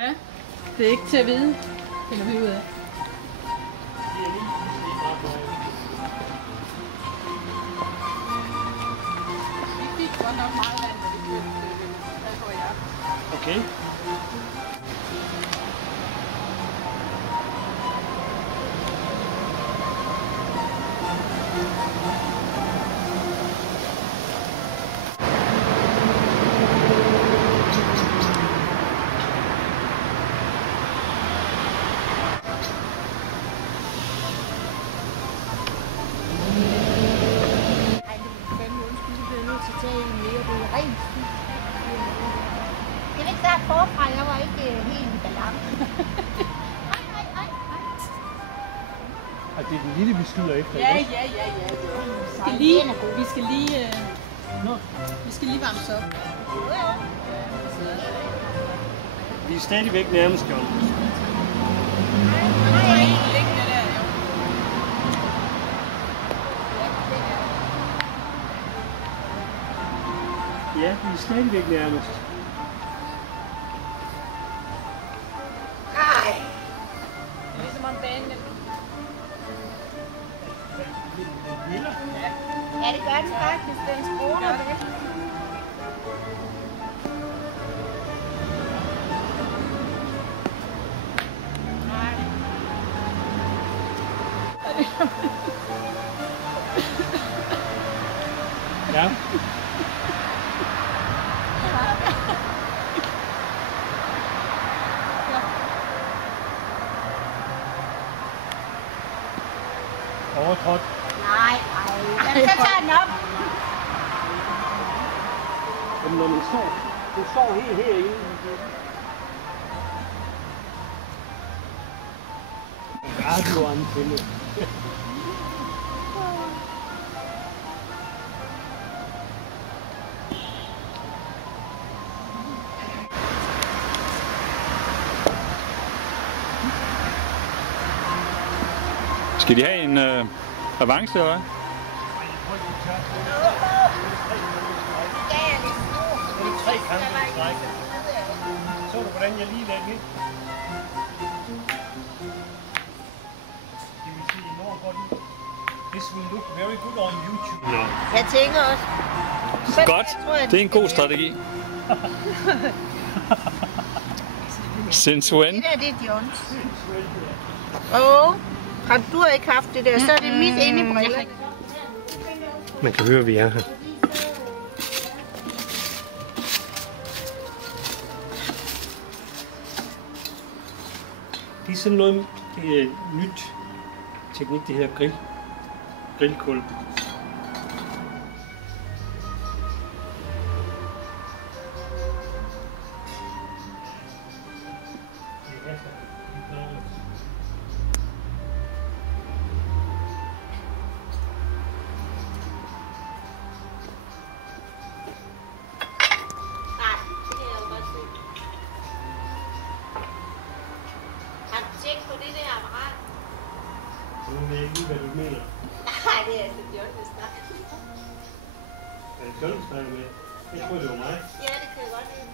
Ja, det er ikke til at vide. Finder vi ud af. Vi fik godt nok meget vand, da vi kørte der, tror jeg. Okay. Jeg vil ikke starte forfra, jeg var ikke helt i balance. Og det er den lille, vi skyder efter, Ja. ikke? Vi skal lige varmes op. Vi er stadigvæk nærmest gjort. Ja, vi er stadigvæk nærmest. Det er ligesom om banen er Ja, det gør den faktisk. Den skroner det. Ja. Overtrådt. Nej. Jamen, så tager den op. Jamen, når man står helt herinde. Ja, du er antændt. Skal de have en avance, eller hvad? Det er 3 kampe i træk. Så du, hvordan jeg lige lagde ind? Det vil sige, når går det? This will look very good on YouTube. No. Jeg tænker også. Godt. Det er en god strategi. Since when? Det der, det er Johns. Har du ikke haft det der, så er det mit inde i brillerne. Man kan høre, at vi er her. Det er sådan noget nyt teknik, det her grillkul. Nu ved jeg ikke, hvad du mener. Nej, det er altså John, der snakker. Er det John, der snakker med? Jeg tror, det var mig. Ja, det kan jeg godt lide.